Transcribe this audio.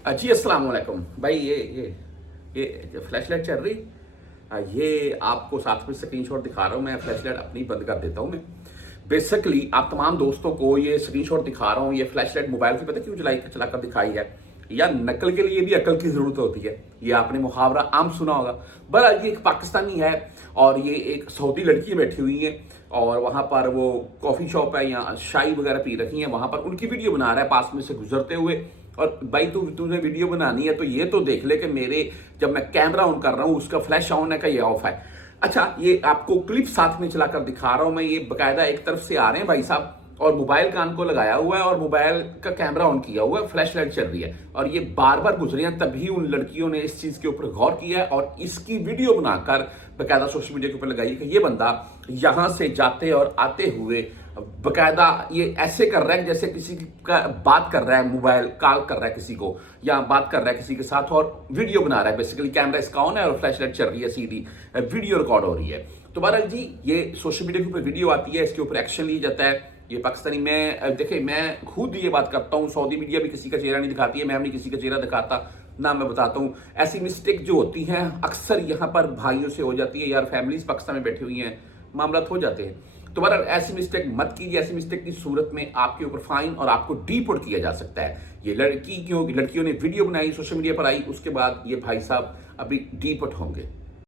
जी अस्सलाम वालेकुम भाई। ये फ्लैश लाइट चल रही। ये आपको साथ में स्क्रीनशॉट दिखा रहा हूँ मैं। फ्लैश लाइट अपनी बंद कर देता हूँ मैं। बेसिकली आप तमाम दोस्तों को ये स्क्रीनशॉट दिखा रहा हूँ। ये फ्लैश लाइट मोबाइल की पता क्यों चला कर दिखाई है? या नकल के लिए भी अकल की जरूरत होती है। ये आपने मुहावरा आम सुना होगा। बहरहाल ये एक पाकिस्तानी है और ये एक सऊदी लड़की बैठी हुई है और वहां पर वो कॉफी शॉप है या चाय वगैरह पी रही है, वहां पर उनकी वीडियो बना रहा है पास में से गुजरते हुए। और भाई तुझे वीडियो बनानी है तो ये तो देख ले कि मेरे जब मैं कैमरा ऑन कर रहा हूं उसका फ्लैश ऑन है का ये ऑफ है। अच्छा, ये आपको क्लिप साथ में चलाकर दिखा रहा हूं मैं। ये बकायदा एक तरफ से आ रहे हैं भाई साहब और मोबाइल कान को लगाया हुआ है और मोबाइल का कैमरा ऑन किया हुआ है, फ्लैश लाइट चल रही है और ये बार बार गुजरे हैं। तभी उन लड़कियों ने इस चीज के ऊपर गौर किया है और इसकी वीडियो बनाकर बकायदा सोशल मीडिया के ऊपर लगाई कि ये बंदा यहां से जाते और आते हुए बकायदा ये ऐसे कर रहा है जैसे किसी का बात कर रहा है, मोबाइल कॉल कर रहा है किसी को या बात कर रहा है किसी के साथ और वीडियो बना रहा है। बेसिकली कैमरा इसका ऑन है और फ्लैश लाइट चल रही है, सीधी वीडियो रिकॉर्ड हो रही है। तो बहरहाल जी ये सोशल मीडिया के ऊपर वीडियो आती है, इसके ऊपर एक्शन लिया जाता है। ये पाकिस्तानी में देखिए, मैं खुद ये बात करता हूँ, सऊदी मीडिया भी किसी का चेहरा नहीं दिखाती है, मैं भी किसी का चेहरा दिखाता ना। मैं बताता हूँ ऐसी मिस्टेक जो होती हैं अक्सर यहाँ पर भाइयों से हो जाती है। यार फैमिलीज पाकिस्तान में बैठी हुई हैं, मामला हो जाते हैं। तो बहरहाल ऐसी मिस्टेक मत कीजिए। ऐसी मिस्टेक की सूरत में आपके ऊपर फाइन और आपको डीपोर्ट किया जा सकता है। ये लड़कियों ने वीडियो बनाई, सोशल मीडिया पर आई, उसके बाद ये भाई साहब अभी डीपोर्ट होंगे।